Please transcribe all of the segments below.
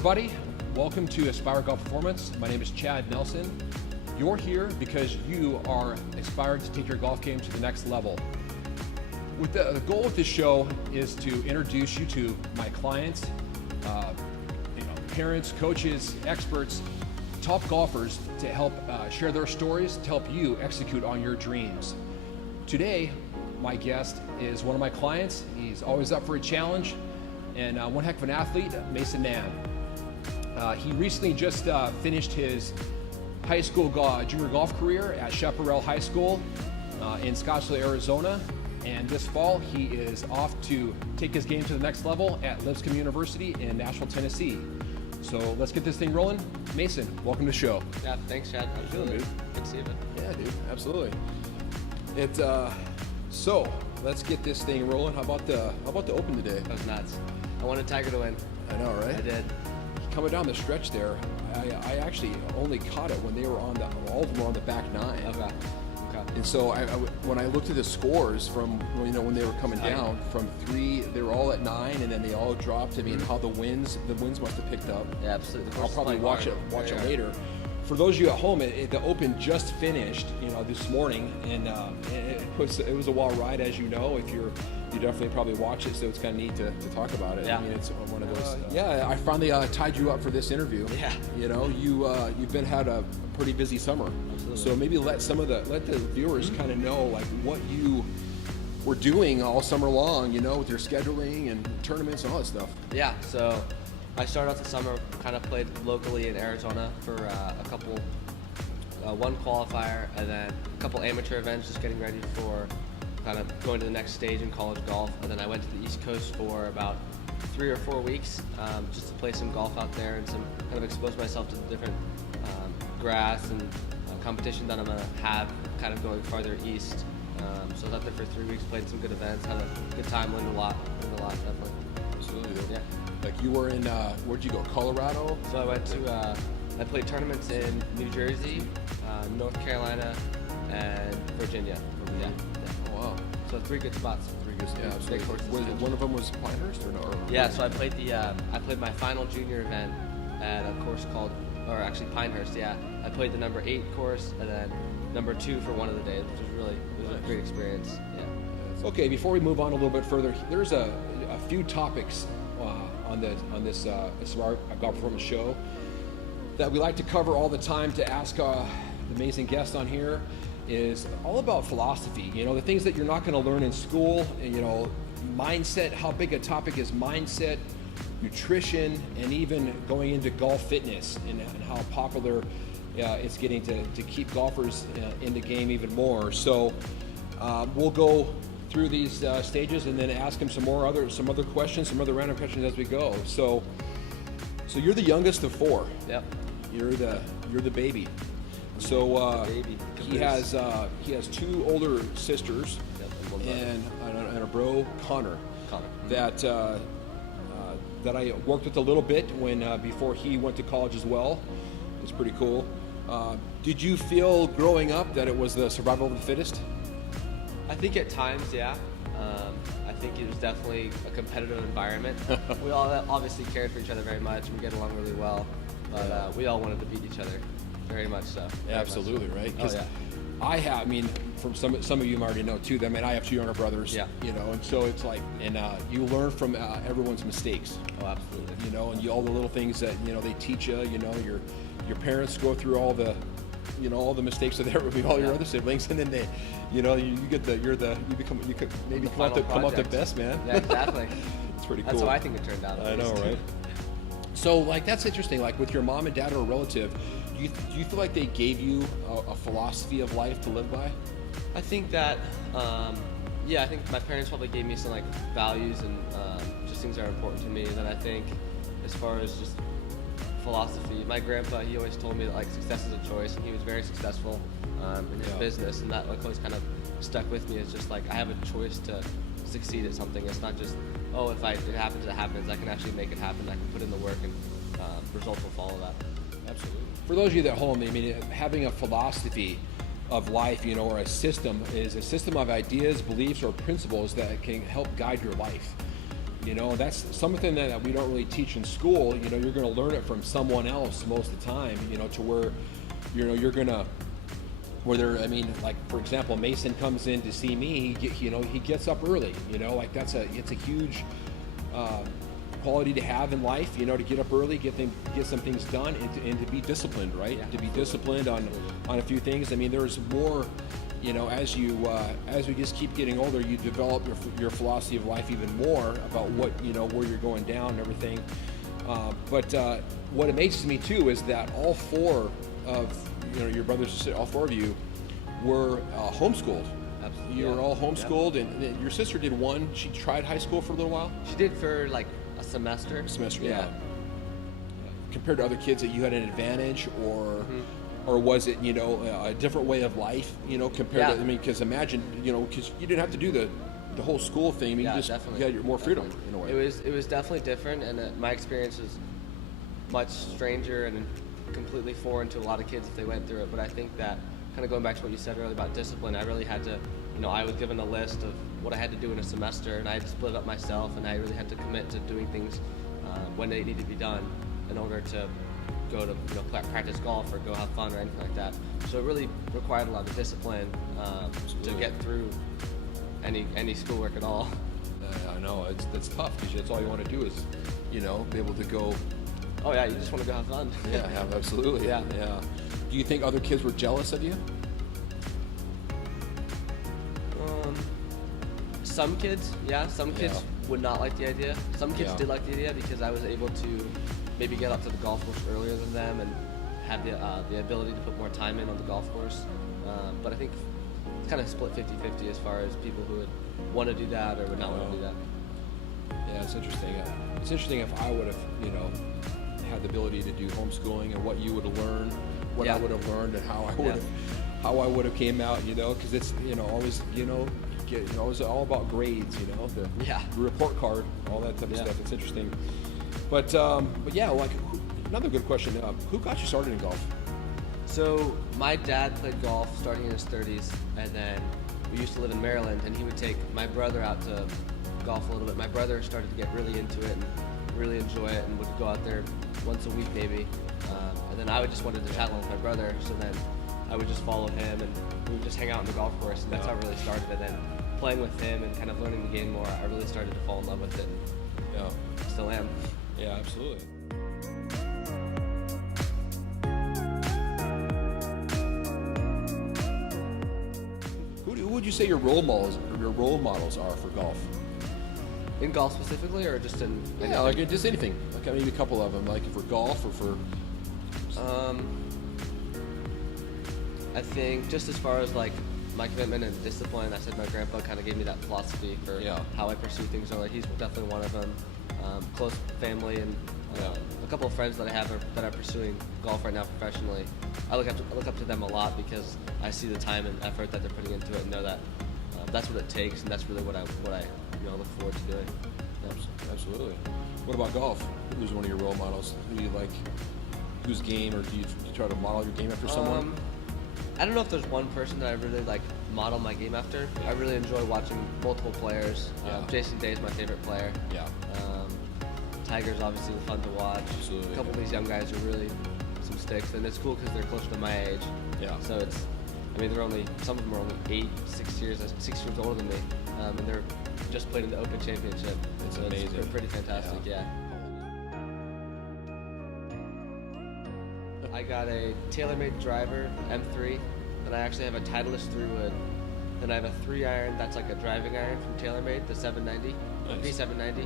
everybody. Welcome to Aspire Golf Performance. My name is Chad Nelson. You're here because you are aspiring to take your golf game to the next level. The goal of this show is to introduce you to my clients, parents, coaches, experts, top golfers to help share their stories to help you execute on your dreams. Today, my guest is one of my clients. He's always up for a challenge and one heck of an athlete, Mason Nan. He recently just finished his high school junior golf career at Chaparral High School in Scottsdale, Arizona. And this fall, he is off to take his game to the next level at Lipscomb University in Nashville, Tennessee. So let's get this thing rolling. Mason, welcome to the show. Yeah, thanks, Chad. How you feeling, dude? Good to see you, man. Yeah, dude, absolutely. So let's get this thing rolling. How about the Open today? That was nuts. I wanted Tiger to win. I know, right? I did. Coming down the stretch there, I actually only caught it when they were all of them were on the back nine. Okay. And so when I looked at the scores from when they were coming down from 3, they were all at 9, and then they all dropped. I mean, how the winds must have picked up. Yeah, absolutely. I'll probably watch it later. For those of you at home, the Open just finished, this morning, and it was a wild ride, as you know. If you definitely probably watch it, so it's kind of neat to talk about it. Yeah. I mean, it's one of those. Yeah, I finally tied you up for this interview. Yeah. You've had a pretty busy summer. Absolutely. So maybe let the viewers kind of know like what you were doing all summer long, with your scheduling and tournaments and all that stuff. Yeah. So I started off the summer, kind of played locally in Arizona for a couple, one qualifier, and then a couple amateur events, just getting ready for kind of going to the next stage in college golf. And then I went to the East Coast for about 3 or 4 weeks, just to play some golf out there and kind of expose myself to the different grass and competition that I'm going to have kind of going farther east. So I was out there for 3 weeks, played some good events, had a good time, learned a lot, definitely. Absolutely. Yeah. Like you were in, where'd you go, Colorado? So I went to, I played tournaments in New Jersey, North Carolina, and Virginia. Yeah. Oh, wow. So 3 good spots. Yeah, big courses. One of them was Pinehurst or no? Yeah, so I played my final junior event at a course called, or actually Pinehurst, yeah. I played the number 8 course and then number 2 for one of the days, which was a great experience. Yeah. Okay, before we move on a little bit further, there's a few topics on this Aspire Golf Performance show that we like to cover all the time to ask the amazing guests on here. Is all about philosophy, the things that you're not going to learn in school, mindset, how big a topic is mindset, nutrition, and even going into golf fitness and how popular it's getting to keep golfers in the game even more. So we'll go through these stages and then ask them some other questions, some other random questions as we go. So you're the youngest of 4. Yep. You're the baby. So he has 2 older sisters, and a bro, Connor. That I worked with a little bit before he went to college as well. It's pretty cool. Did you feel growing up that it was the survival of the fittest? I think at times, yeah. I think it was definitely a competitive environment. We all obviously cared for each other very much, and we get along really well. But we all wanted to beat each other. Very much so. Absolutely, right? Oh, yeah. From some of you already know too. I have 2 younger brothers. Yeah. And so it's like, you learn from everyone's mistakes. Oh, absolutely. And all the little things that they teach you. Your parents go through all the, all the mistakes of all your other siblings, and then they, you come out the best, man. Yeah, exactly. It's pretty cool. That's how I think it turned out. I know, right? So that's interesting. Like with your mom and dad or a relative, do you feel like they gave you a philosophy of life to live by? I think that, I think my parents probably gave me some values and just things that are important to me. And then I think as far as just philosophy, my grandpa, he always told me that success is a choice, and he was very successful in his business, and that always kind of stuck with me. It's just I have a choice to succeed at something. It's not just, if it happens, it happens. I can actually make it happen. I can put in the work, and results will follow that. Absolutely. For those of you at home, having a philosophy of life, or a system is a system of ideas, beliefs, or principles that can help guide your life. You know, that's something that we don't really teach in school. You know, you're going to learn it from someone else most of the time, you know, to where, you know, you're going to, I mean, like, for example, Mason comes in to see me, he gets up early, you know, like it's a huge quality to have in life, you know, to get up early, get some things done, and to be disciplined, right? Yeah. To be disciplined on a few things. I mean, there's more, you know, as we just keep getting older, you develop your philosophy of life even more about what, you know, where you're going down and everything. But what amazes me too is that all four of, you know, your brothers, all four of you were homeschooled. Absolutely. You were all homeschooled, and your sister did one. She tried high school for a little while. She did for like a semester. Yeah. Compared to other kids, that you had an advantage, or was it, you know, a different way of life, you know, compared to, I mean, because imagine, you know, because you didn't have to do the whole school thing. I mean, you had more freedom in a way. It was definitely different, and my experience was much stranger and completely foreign to a lot of kids if they went through it. But I think that, kind of going back to what you said earlier about discipline, I really had to, you know, I was given a list of what I had to do in a semester, and I had to split it up myself, and I really had to commit to doing things when they needed to be done in order to go to, you know, practice golf or go have fun or anything like that. So it really required a lot of discipline to get through any schoolwork at all. I know, it's tough, because that's all you want to do is, you know, be able to go. Oh yeah, you just want to go have fun. Yeah, absolutely. Yeah. Do you think other kids were jealous of you? Some kids, yeah. Some kids would not like the idea. Some kids did like the idea because I was able to maybe get up to the golf course earlier than them and have the ability to put more time in on the golf course. But I think it's kind of split 50-50 as far as people who would want to do that or would not want to do that. Yeah, it's interesting. It's interesting if I would have, you know, had the ability to do homeschooling, and what you would have learned, what I would have learned, and how I would have came out, you know, because it's, you know, always, you know, it's all about grades, you know, the report card, all that type of stuff. It's interesting. But yeah, like, another good question. Who got you started in golf? So my dad played golf starting in his 30s, and then we used to live in Maryland, and he would take my brother out to golf a little bit. My brother started to get really into it and really enjoy it, and would go out there once a week maybe. And then I would just wanted to chat with my brother, so then I would just follow him, and we would just hang out on the golf course, and that's how it really started. And then playing with him and kind of learning the game more, I really started to fall in love with it. Yeah. Still am. Yeah, absolutely. Who would you say your role models are for golf? In golf specifically, or just in anything? Yeah, like just anything. Like maybe a couple of them, like for golf or for. I think just as far as like my commitment and discipline, I said my grandpa kind of gave me that philosophy for how I pursue things. Like he's definitely one of them. Close family and a couple of friends that I have that are pursuing golf right now professionally. I look up to them a lot because I see the time and effort that they're putting into it, and know that that's what it takes, and that's really what I look forward to doing. Absolutely. What about golf? Who's one of your role models? Who do you like? Whose game, or do you try to model your game after someone? I don't know if there's one person that I really like model my game after. I really enjoy watching multiple players. Jason Day is my favorite player. Tiger's obviously fun to watch. Absolutely. A couple of these young guys are really some sticks, and it's cool because they're closer to my age. So it's, I mean, some of them are only 6 years older than me, and they're just played in the Open Championship. It's amazing. It's pretty fantastic. I got a TaylorMade driver, M3, and I actually have a Titleist 3-wood. Then I have a 3-iron that's like a driving iron from TaylorMade, the 790, V790.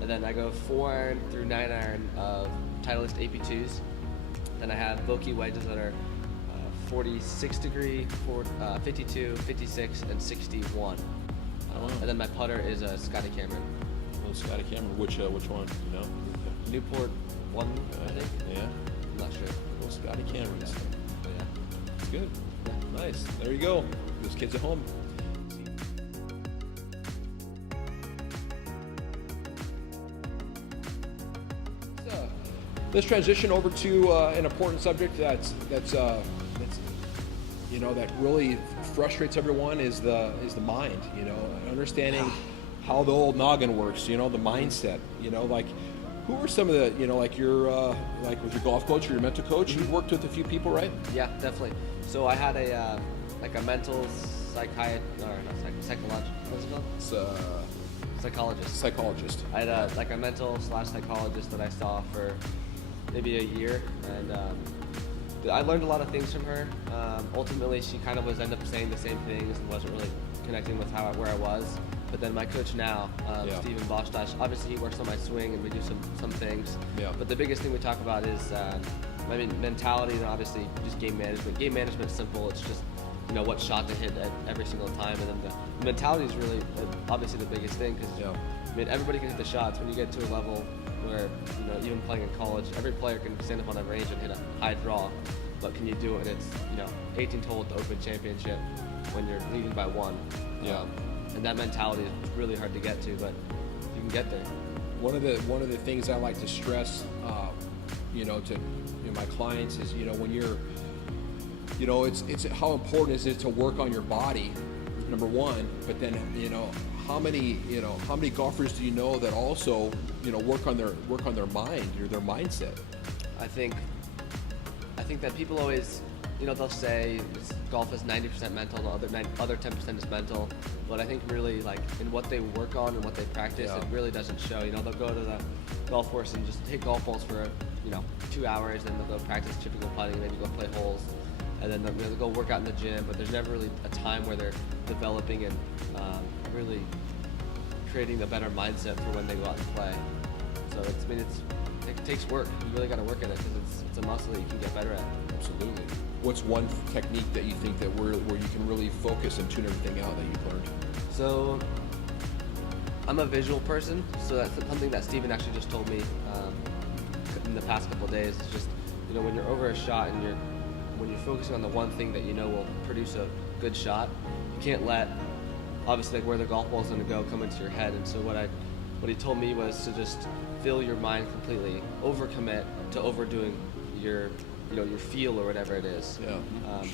And then I go 4-iron through 9-iron of Titleist AP2s. Then I have Vokey wedges that are 46 degree, 52, 56, and 61. And then my putter is a Scotty Cameron. Oh, Scotty Cameron. Which one? You know? Newport 1, I think. Yeah. I'm not sure. Well, Scotty Camerons. Yeah. It's good. Yeah. Nice. There you go. Those kids at home. Let's transition over to an important subject that's you know, that really frustrates everyone is the mind. You know, understanding how the old noggin works, the mindset, like who are some of the, like your, like with your golf coach or your mental coach, you worked with a few people, right? Yeah, definitely. So I had a mental psychiatrist, or not psychologist, what's it called? It's, Psychologist. psychologist. I had a mental/psychologist that I saw for maybe a year, and I learned a lot of things from her. Ultimately, she kind of was end up saying the same things and wasn't really connecting with where I was. But then my coach now, Stephen Bostosh, obviously he works on my swing and we do some things. Yeah. But the biggest thing we talk about is mentality and obviously just game management. Game management is simple. It's just what shot to hit at every single time, and then the mentality is really obviously the biggest thing because everybody can hit the shots. When you get to a level where even playing in college, every player can stand up on a range and hit a high draw, but can you do it? It's 18th hole at the Open Championship when you're leading by one. And that mentality is really hard to get to, but you can get there. One of the things I like to stress, to my clients is when you're, it's how important is it to work on your body, number one, but then how many golfers do you know that also work on their mind or their mindset? I think that people always they'll say golf is 90% mental, the other 10% is mental, but I think really like in what they work on and what they practice, it really doesn't show. They'll go to the golf course and just hit golf balls for 2 hours, and they'll go practice chipping and putting, and maybe go play holes, and then they'll go work out in the gym, but there's never really a time where they're developing and really creating a better mindset for when they go out and play. So it takes work. You really got to work at it because it's a muscle that you can get better at. Absolutely. What's one technique that you think that where you can really focus and tune everything out that you've learned? So I'm a visual person, so that's something that Steven actually just told me in the past couple of days. It's just when you're over a shot and when you're focusing on the one thing that will produce a good shot, you can't let obviously like where the golf ball's going to go come into your head. And so what he told me was to just fill your mind completely, overcommit to overdoing your your feel or whatever it is.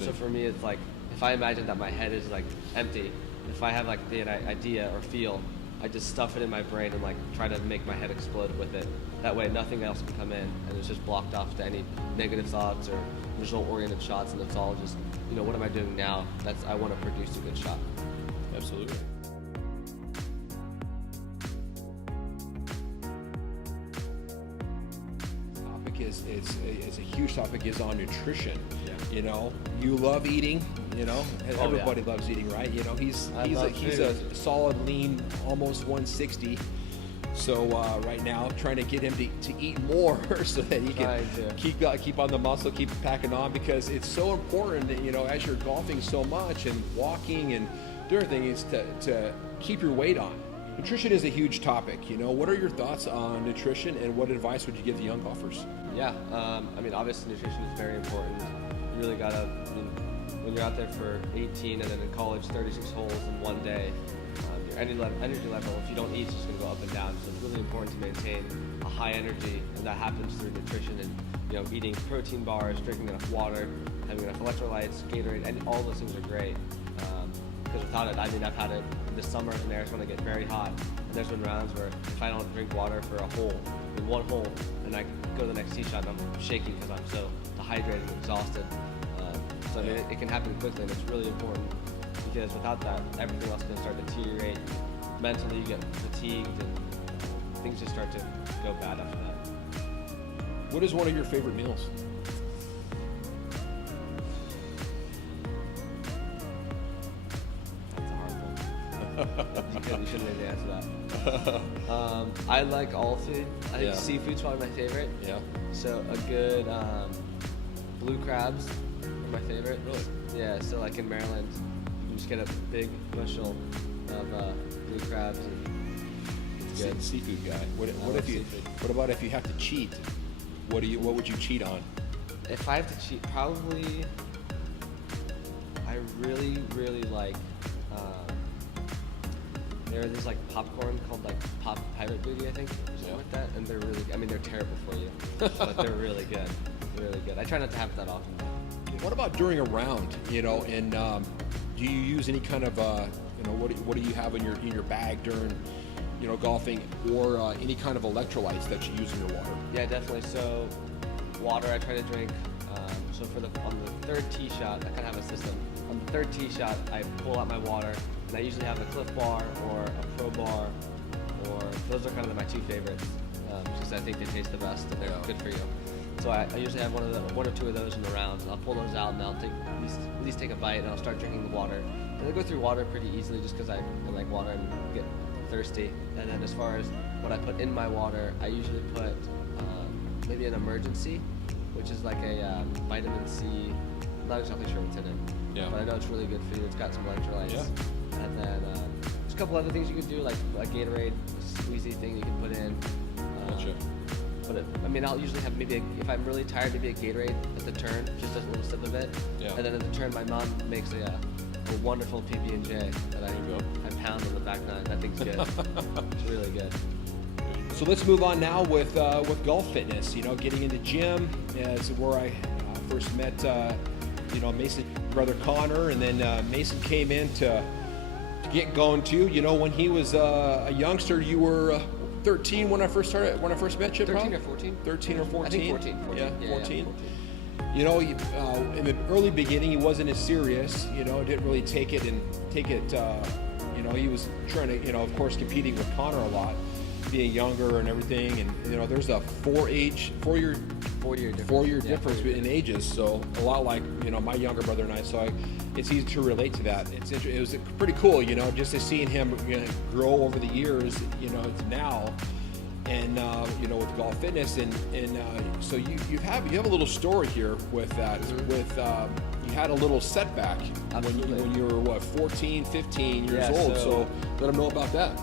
So for me, it's like if I imagine that my head is like empty, if I have like the idea or feel, I just stuff it in my brain and like try to make my head explode with it. That way, nothing else can come in, and it's just blocked off to any negative thoughts or result-oriented shots, and it's all just what am I doing now? I want to produce a good shot. Absolutely. It's a huge topic is on nutrition. You love eating, everybody loves eating, right? He's a solid lean, almost 160. So right now trying to get him to eat more so that he can keep on the muscle, keep packing on, because it's so important that, as you're golfing so much and walking and doing everything, is to keep your weight on. Nutrition is a huge topic. What are your thoughts on nutrition, and what advice would you give the young golfers? Yeah, obviously nutrition is very important. You really gotta, when you're out there for 18 and then in college 36 holes in one day, your energy level, if you don't eat, it's just gonna go up and down. So it's really important to maintain a high energy, and that happens through nutrition and eating protein bars, drinking enough water, having enough electrolytes, Gatorade, and all those things are great. Because without it, I've had it this summer in Arizona get very hot, and there's been rounds where if I don't drink water for one hole, and I go to the next tee shot and I'm shaking because I'm so dehydrated and exhausted. It can happen quickly, and it's really important because without that, everything else is going to start to deteriorate. Mentally, you get fatigued, and things just start to go bad after that. What is one of your favorite meals? You shouldn't really answer that. I like all food. I think seafood's probably my favorite. Yeah. So a good blue crabs are my favorite. Really? Yeah. So like in Maryland, you can just get a big bushel of blue crabs. And it's good. Seafood guy. What about if you have to cheat? What would you cheat on? If I have to cheat, probably I really, really like. There's like popcorn called like Pirate Booty, I think, or something like that, and they're really. They're terrible for you, but they're really good. Really good. I try not to have that often. What about during a round? And do you use any kind of what do you have in your bag during golfing, or any kind of electrolytes that you use in your water? Yeah, definitely. So water I try to drink. So on the third tee shot, I kind of have a system. On the third tee shot, I pull out my water, and I usually have a Cliff Bar or a Pro Bar, or those are kind of my two favorites, because I think they taste the best and they're good for you. So I usually have one or two of those in the round. I'll pull those out and I'll take at least take a bite, and I'll start drinking the water. And I go through water pretty easily just because I like water and get thirsty. And then as far as what I put in my water, I usually put maybe an Emergency, which is like a vitamin C. I'm not exactly sure what's in it, but I know it's really good for you. It's got some electrolytes. Yeah. And then there's a couple other things you can do, like a Gatorade, a squeezy thing you can put in. Gotcha. But I'll usually have maybe, if I'm really tired, maybe a Gatorade at the turn, just a little sip of it. Yeah. And then at the turn, my mom makes a wonderful PB&J that I pound on the back nine. That thing's good. It's really good. So let's move on now with golf fitness. Getting into gym is where I first met Mason's brother Connor, and then Mason came in to get going too. When he was a youngster, you were 13 when I first met you. 13 or 14? 13 or 14. I think 14. Yeah, 14. 14. In the early beginning, he wasn't as serious. Didn't really take it. He was trying to, of course, competing with Connor a lot, being younger and everything. And there's a 4 year difference in ages. So a lot like my younger brother and I. So it's easy to relate to that. It was pretty cool, just to seeing him grow over the years. Now. And with golf fitness, and so you have a little story here with that. Mm-hmm. With you had a little setback when you were 14, 15 years old. So let them know about that.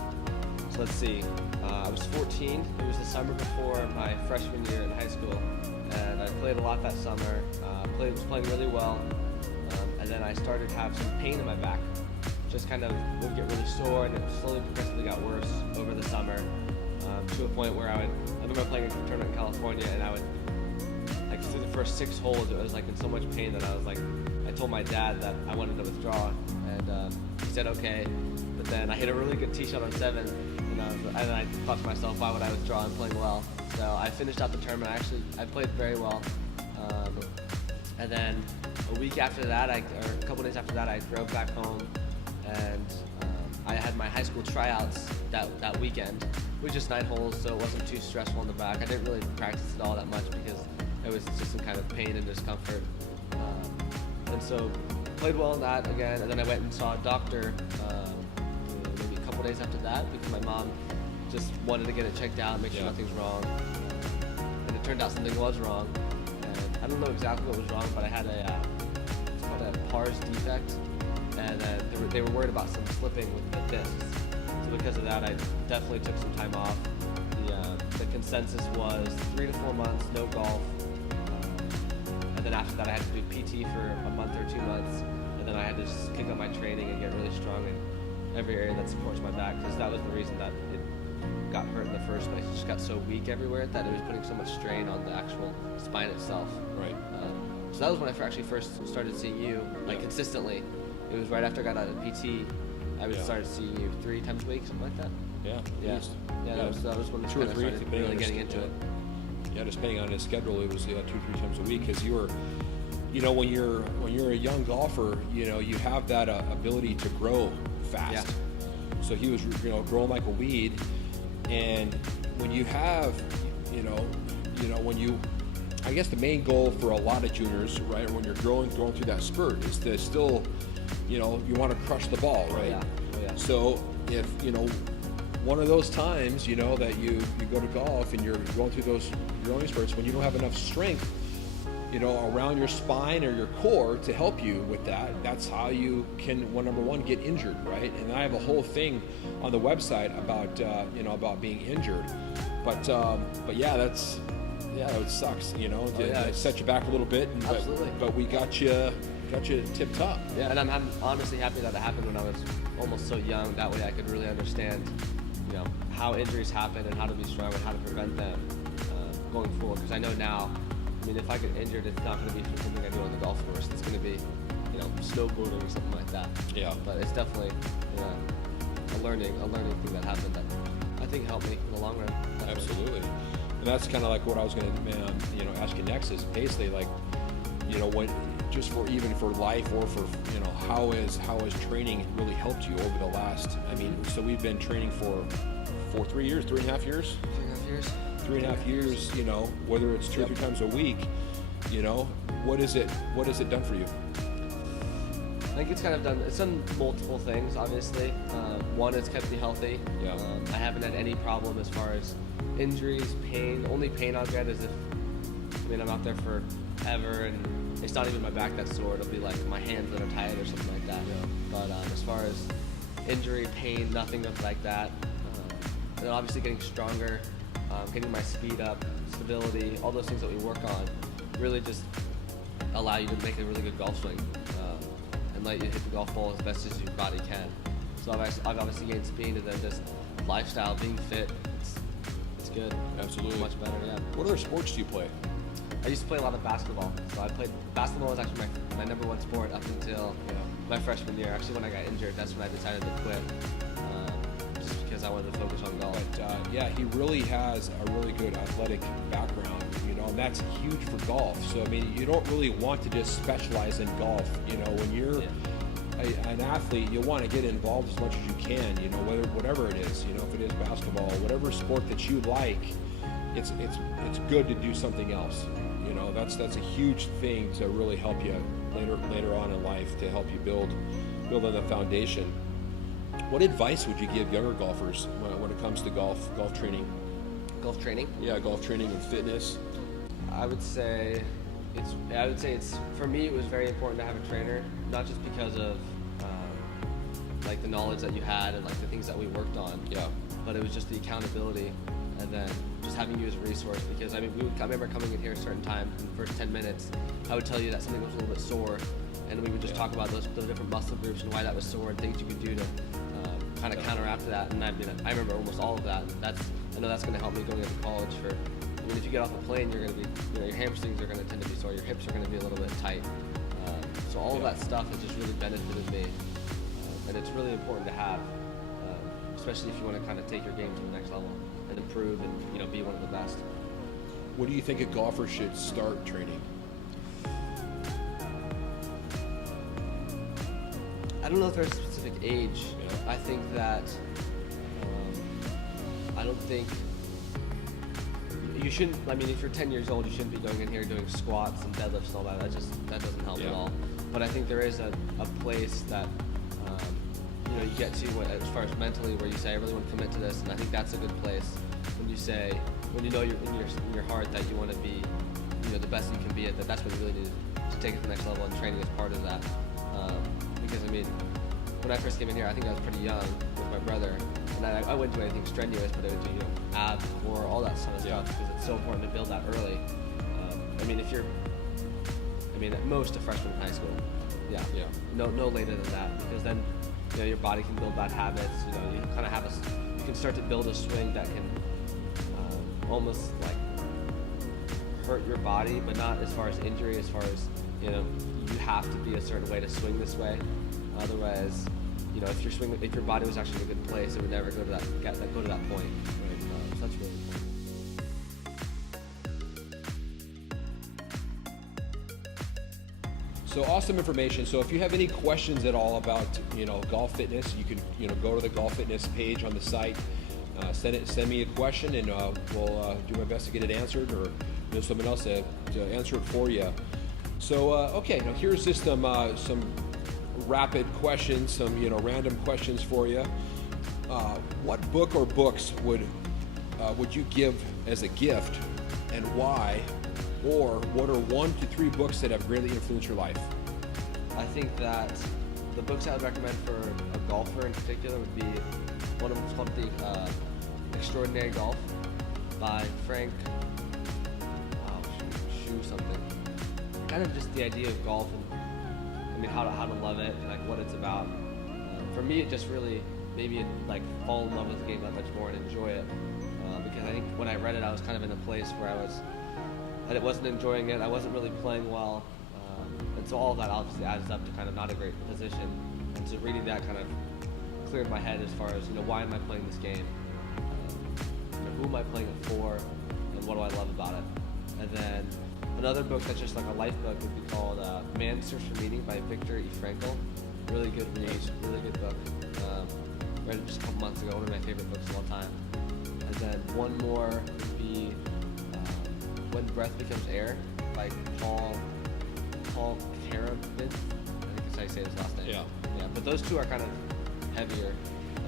So let's see. I was 14. It was the summer before my freshman year in high school, and I played a lot that summer. Was playing really well, and then I started to have some pain in my back. Just kind of would get really sore, and it slowly progressively got worse over the summer. To a point where I remember playing a tournament in California, and I would, like, through the first 6 holes, it was like in so much pain that I told my dad that I wanted to withdraw, and he said okay. But then I hit a really good tee shot on 7, and I thought to myself, why would I withdraw? I'm playing well. So I finished out the tournament. I played very well, and then a week after that, or a couple days after that, I drove back home, and I had my high school tryouts that weekend. It was just 9 holes, so it wasn't too stressful in the back. I didn't really practice it all that much because it was just some kind of pain and discomfort. And so played well in that again, and then I went and saw a doctor maybe a couple days after that because my mom just wanted to get it checked out, make sure nothing's wrong. And it turned out something was wrong. And I don't know exactly what was wrong, but I had it's called a pars defect, and they were worried about some slipping with the discs. So because of that, I definitely took some time off. The consensus was 3 to 4 months, no golf. And then after that, I had to do PT for a month or 2 months. And then I had to just kick up my training and get really strong in every area that supports my back, because that was the reason that it got hurt in the first place. It just got so weak everywhere that it was putting so much strain on the actual spine itself. Right. So that was when I actually first started seeing you, like, consistently. It was right after I got out of PT. I would start seeing you 3 times a week, something like that. Yeah. That was when I 2 or 3, started really getting into it. Yeah, just depending on his schedule, it was 2 or 3 times a week, because you were, when you're a young golfer, you have that ability to grow fast. Yeah. So he was, growing like a weed, and when you have, I guess the main goal for a lot of juniors, right, when you're going through that spurt, is to still, you want to crush the ball, right? Oh, yeah. So if, one of those times, that you go to golf and you're going through those growing spurts, when you don't have enough strength, around your spine or your core to help you with that, that's how you can, number one, get injured, right? And I have a whole thing on the website about, about being injured. But yeah, it sucks, it set you back a little bit. Absolutely. But we got you tip top. Yeah, and I'm honestly happy that it happened when I was almost so young. That way I could really understand, how injuries happen and how to be strong and how to prevent them going forward. Because I know now, if I get injured, it's not going to be from something I do on the golf course. It's going to be, snowboarding or something like that. Yeah. But it's definitely a learning thing that happened that I think helped me in the long run. Definitely. Absolutely. And that's kind of like what I was going to, ask you next is basically like, when just for even for life or for, how has training really helped you over the last, so we've been training for 3 years, 3.5 years? 3.5 years. 3.5 years, whether it's 2 or 3 times a week, what is it done for you? I think it's done multiple things, obviously. One, it's kept me healthy. Yeah. I haven't had any problem as far as injuries, pain. Only pain I'll get is if, I'm out there forever and it's not even my back that's sore. It'll be like my hands that are tired or something like that. Yeah. But as far as injury, pain, nothing like that. And then obviously getting stronger, getting my speed up, stability, all those things that we work on really just allow you to make a really good golf swing. And let you hit the golf ball as best as your body can. So I've obviously gained speed, and then just lifestyle, being fit, it's good. Absolutely. Much better, yeah. What other sports do you play? I used to play a lot of basketball. So basketball was actually my number one sport up until my freshman year. Actually, when I got injured, that's when I decided to quit, just because I wanted to focus on golf. But he really has a really good athletic background, and that's huge for golf. So you don't really want to just specialize in golf. When you're an athlete, you want to get involved as much as you can. Whatever it is. If it is basketball, whatever sport that you like, it's good to do something else. That's a huge thing to really help you later on in life, to help you build on the foundation. What advice would you give younger golfers when it comes to golf training? Golf training? Yeah, golf training and fitness. I would say it's for me. It was very important to have a trainer, not just because of like the knowledge that you had and like the things that we worked on. Yeah. But it was just the accountability, and then just having you as a resource. Because I remember coming in here a certain time in the first 10 minutes, I would tell you that something was a little bit sore, and we would just talk about those different muscle groups and why that was sore and things you could do to kind of counteract that. And I remember almost all of that. I know that's going to help me going into college. If you get off a plane, you're going to be, your hamstrings are going to tend to be sore, your hips are going to be a little bit tight. So all of that stuff has just really benefited me, and it's really important to have, especially if you want to kind of take your game to the next level and improve and be one of the best. What do you think a golfer should start training? I don't know if there's a specific age. Yeah. I think that I don't think you shouldn't. If you're 10 years old, you shouldn't be going in here doing squats and deadlifts and all that. That doesn't help at all. But I think there is a place that you get to as far as mentally, where you say, I really want to commit to this, and I think that's a good place when you know you're in your heart that you want to be the best you can be at that. That's when you really need to take it to the next level, and training is part of that. Because when I first came in here, I think I was pretty young with my brother, and I wouldn't do anything strenuous, but I would do abs, core, all that sort of stuff, because it's so important to build that early. If you're at most a freshman in high school, no later than that, because then your body can build bad habits. You kind of you can start to build a swing that can almost like hurt your body, but not as far as injury, as far as you have to be a certain way to swing this way. Otherwise, if your body was actually in a good place, it would never go to that point. Right? So that's really important. So awesome information. So if you have any questions at all about golf fitness, you can go to the golf fitness page on the site. Send me a question, and we'll do my best to get it answered, or someone else to answer it for you. So okay, now here's just some rapid questions, some random questions for you. What book or books would you give as a gift, and why? Or what are 1 to 3 books that have greatly influenced your life? I think that the books I would recommend for a golfer in particular would be one of them called The Extraordinary Golf by Frank. Something. Kind of just the idea of golf and how to love it, and like what it's about. For me, it just really made me fall in love with the game that much more and enjoy it. Because I think when I read it, I was kind of in a place where I wasn't enjoying it. I wasn't really playing well, and so all of that obviously adds up to kind of not a great position. And so reading that kind of cleared my head as far as why am I playing this game. who am I playing it for, and what do I love about it. And then another book that's just like a life book would be called Man's Search for Meaning by Viktor E. Frankl. Really good read, really good book. Read it just a couple months ago, one of my favorite books of all time. And then one more would be When Breath Becomes Air by Paul Karabin. I think that's how you say his last name. Yeah. Yeah, but those two are kind of heavier.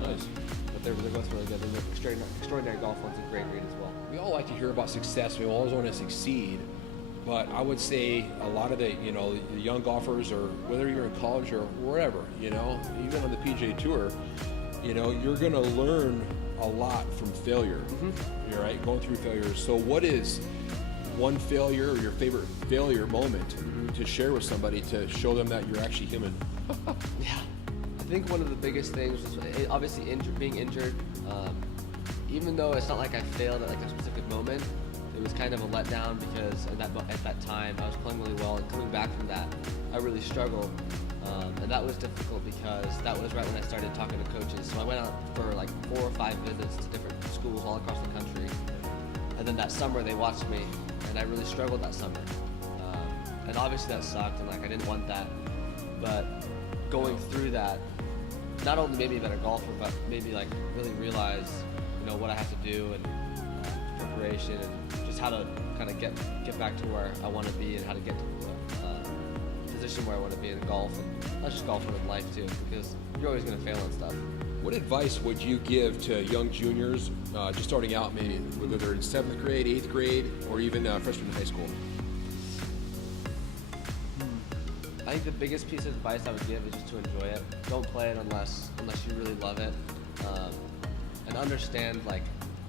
Nice. But they're both really good. They're extraordinary golf one's a great read as well. We all like to hear about success. We always want to succeed. But I would say a lot of the young golfers, or whether you're in college or wherever, even on the PGA Tour, you're going to learn a lot from failure. Mm-hmm. You're right, going through failures. So what is one failure or your favorite failure moment to share with somebody to show them that you're actually human? Yeah, I think one of the biggest things was obviously being injured. Even though it's not like I failed at like a specific moment, it was kind of a letdown because at that time I was playing really well, and coming back from that, I really struggled. And that was difficult because that was right when I started talking to coaches. So I went out for like 4 or 5 visits to different schools all across the country. And then that summer they watched me, and I really struggled that summer. And obviously that sucked, and like I didn't want that. But going through that, not only made me a better golfer, but made me like really realize, what I have to do, and preparation, and just how to kind of get back to where I want to be, and how to get to the position where I want to be in golf, and not just golf, but in life too, because you're always going to fail and stuff. What advice would you give to young juniors just starting out, maybe whether they're in 7th grade, 8th grade, or even freshmen in high school? I think the biggest piece of advice I would give is just to enjoy it. Don't play it unless you really love it, and understand like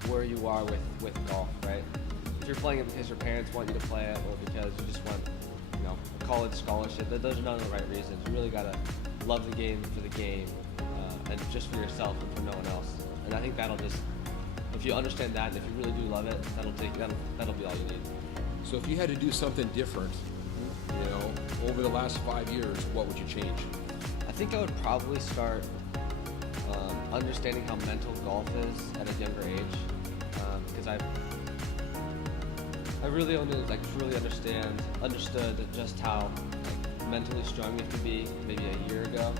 where you are with golf, right? If you're playing it because your parents want you to play it, or because you just want a college scholarship, those are none of the right reasons. You really gotta love the game for the game, and just for yourself and for no one else. And I think that'll just, if you understand that, and if you really do love it, that'll be all you need. So if you had to do something different, over the last 5 years, what would you change? I think I would probably start understanding how mental golf is at a younger age, because I really only truly understood just how mentally strong you have to be maybe a year ago,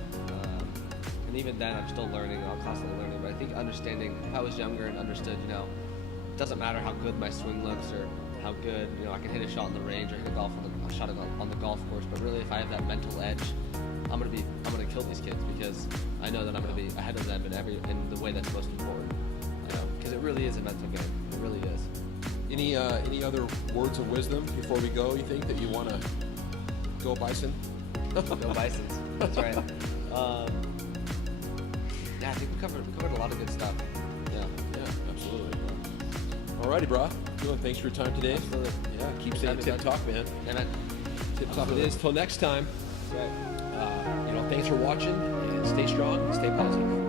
and even then I'm still learning. I'm constantly learning, but I think understanding, if I was younger and understood, it doesn't matter how good my swing looks or how good I can hit a shot in the range or hit a shot on the golf course, but really if I have that mental edge, I'm gonna kill these kids, because I know that I'm gonna be ahead of them in the way that's most important. Because it really is a mental game. It really is. Any other words of wisdom before we go? You think that you want to go Bison? Go Bisons. That's right. Yeah, I think we covered a lot of good stuff. Yeah, absolutely. Alrighty, brah. Dylan, thanks for your time today. Absolutely. Yeah, keep saying tip talk, man. Yeah, man. Tip talk it is. Till next time. That's right. Thanks for watching, and stay strong and stay positive.